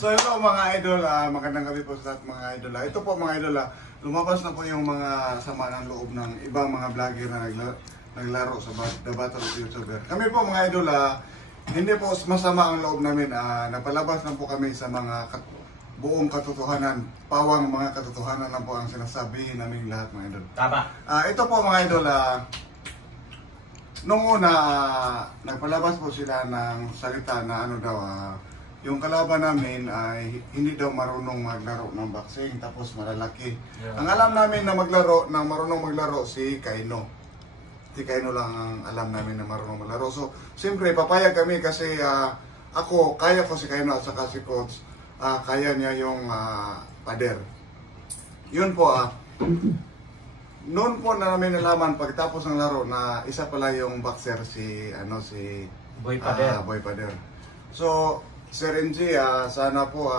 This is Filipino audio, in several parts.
So hello mga idol, magandang gabi po sa lahat mga idol. Ito po mga idol, lumabas na po yung mga sama ng loob ng ibang mga vlogger na naglaro sa The Battle of YouTuber. Kami po mga idol, hindi po masama ang loob namin. Napalabas na po kami sa mga buong katotohanan. Pawang mga katotohanan lang po ang sinasabihin namin lahat mga idol. Tama. Ito po mga idol, nung una, nagpalabas po sila ng salita na ano daw, yung kalaban namin ay hindi daw marunong maglaro ng boxing, tapos malalaki. Yeah. Ang alam namin na marunong maglaro si Kaino. Si Kaino lang ang alam namin na marunong maglaro. So, siyempre, papayag kami kasi kaya ko si Kaino at saka si Coach, kaya niya yung pader. Yun po, noon po na namin nalaman pagtapos ng laro na isa pala yung boxer si Boy Pader. Boy Pader. So, Sir NG, sana po,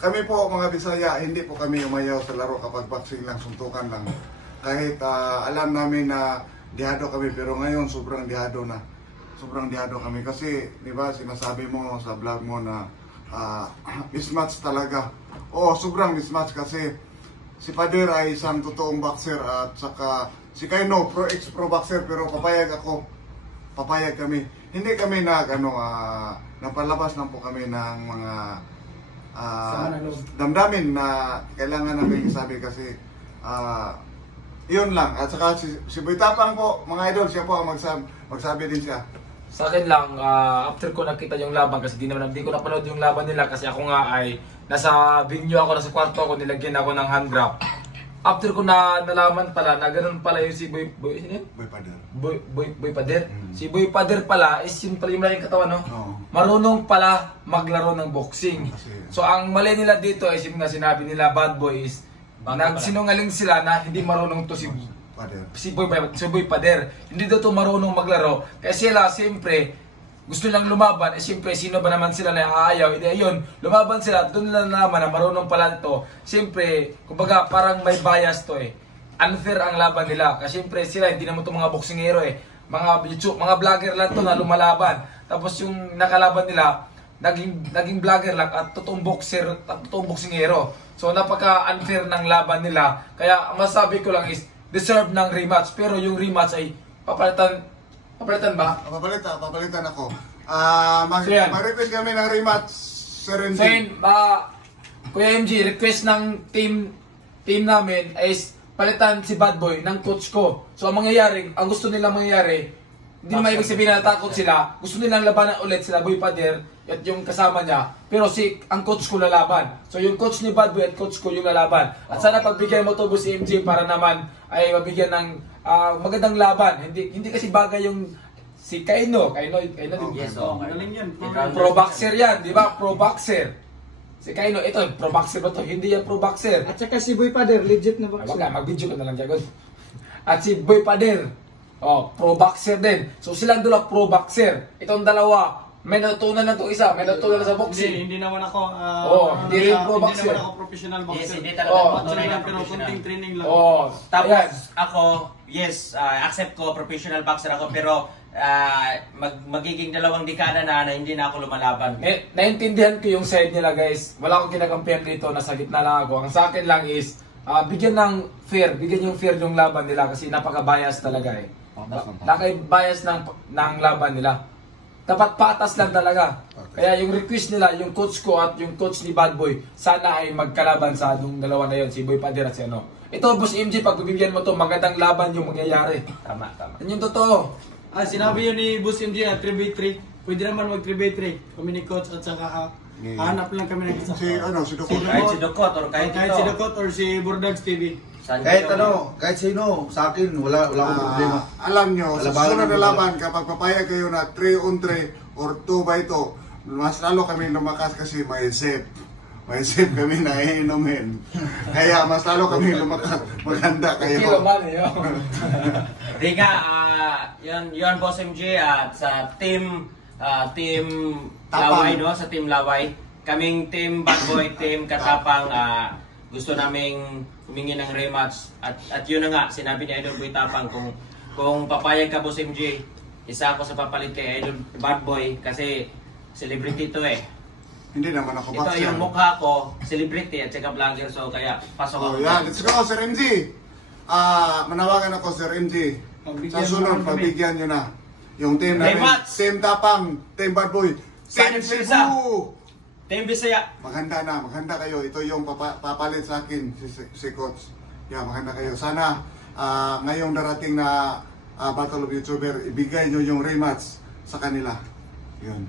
kami po mga Bisaya, hindi po kami umayaw sa laro kapag boxing lang, suntukan lang. Kahit alam namin na dihado kami, pero ngayon sobrang dihado na. Sobrang dihado kami kasi, di ba, sinasabi mo sa vlog mo na mismatch talaga. Oo, sobrang mismatch kasi si Pader ay isang totoong boxer at saka si Kaino, ex-pro boxer, pero papayag ako. Papayag kami. Hindi kami napalabas lang po kami ng mga damdamin na kailangan namin isabi kasi yun lang. At saka si Boy Tapang po, mga idol, siya po ang magsabi din siya. Sa akin lang, after ko nakita yung laban kasi di ko napanood yung laban nila kasi ako nga ay nasa venue ako, nasa kwarto ako, nilagyan ako ng hand wrap. After ko nalaman pala na ganun pala yung si Boy Pader. Boy Pader. Si Boy Pader pala is yung pala yung malaking katawan, no? Oh. Marunong pala maglaro ng boxing. So ang mali nila dito is yung nga sinabi nila bad boy is nagsinungaling sila na hindi marunong to si Boy Pader. Hindi daw to marunong maglaro. Kaya sila siyempre gusto lang lumaban, siyempre sino ba naman sila na aayaw? Hindi ayun, lumaban sila, doon nila nalaman na marunong pala ito. Siyempre, kumbaga parang may bias to unfair ang laban nila. Kasi siyempre sila hindi naman itong mga boksingero mga YouTube, mga vlogger lang to na lumalaban. Tapos yung nakalaban nila, naging vlogger lang at totoong boxer at totoong boksingero. So napaka-unfair ng laban nila. Kaya masabi ko lang is deserve ng rematch. Pero yung rematch ay papalitan ba? Papalitan ako. Mag-request kami ng rematch, Sir NG. So yun, Kuya MG, request ng team namin is palitan si Bad Boy ng coach ko. So ang gusto nilang mangyayari, hindi naman ibig sabihin na takot sila. Gusto nilang labanan ulit sila Boy Pader at yung kasama niya. Pero ang coach ko lalaban. So yung coach ni Bad Boy at coach ko yung lalaban. At sana pagbigyan mo to si MJ para naman ay mabigyan ng magandang laban. Hindi kasi bagay yung si Kaino. Yes, Pro boxer yan, di ba? Pro boxer. Si Kaino, ito, pro boxer ba to? Hindi yan pro boxer. At saka si Boy Pader, legit na boxer. Mag-video ka na lang dyan. At si Boy Pader, pro boxer din. So silang dalawa pro boxer. Itong dalawa, may natutunan na itong isa, may natutunan na sa boxing. Hindi naman ako, hindi rin pro boxer. Hindi naman ako professional boxer. Yes, hindi talaga tunay na pero kunting training lang. Tapos ako, yes, accept ko, professional boxer ako, pero magiging 2 dekada na hindi na ako lumalaban. Naintindihan ko yung side nila guys. Wala akong kinakampihan dito, nasa gitna lang ako. Ang sa akin lang is, bigyan yung fair yung laban nila kasi napaka-bias talaga Naka-bias ng laban nila. Dapat patas lang talaga. Okay. Kaya yung request nila, yung coach ko at yung coach ni Bad Boy, sana ay magkalaban sa nung dalawa na yun, si Boy Pader at si ano. Ito, Boss MJ, pag bibigyan mo to, magandang laban yung mangyayari. Tama. Yan yung totoo. Sinabi yun ni Boss MJ na 3v3. Pwede naman mag 3v3. Kami ni coach at saka hanap lang kami ng isa. Si Dukot. Kahit si Dukot or kahit si Dukot or si Bordags TV. Kahit sino, sa akin, wala akong problema. Alam nyo, sa susunod na laban, kapag papayag kayo na 3-on-3 or 2x2, mas lalo kami lumakas kasi may safe. May safe kami na iinumin. Kaya mas lalo kami lumakas. Maganda kayo. Di nga, yun Boss MJ at sa team Laway, no? Sa team Laway. Kaming team Bad Boy, team Katapang, gusto naming humingi ng rematch at yun na nga sinabi ni Idol Boy Tapang kung papayag ka Boss MJ, isa ako sa papalit kay Idol Bad Boy kasi celebrity to Hindi naman ako Ito boxer. yung mukha ko, celebrity at saka vlogger, so kaya pasok Oh, ako. yeah, let's go, Sir MG. Manawagan ako, Sir MG. Sa Pagbigyan sunod, mo kami. pabigyan nyo na. Yung team namin, Rematch! Team Tapang, Team Bad Boy, Team Sanib Sirsa. Cebu. Team Bisaya. Maghanda kayo. Ito yung papalit sa akin, si Coach. Yeah, maghanda kayo. Sana, ngayong darating na Battle of YouTuber, ibigay nyo yung rematch sa kanila. Yun.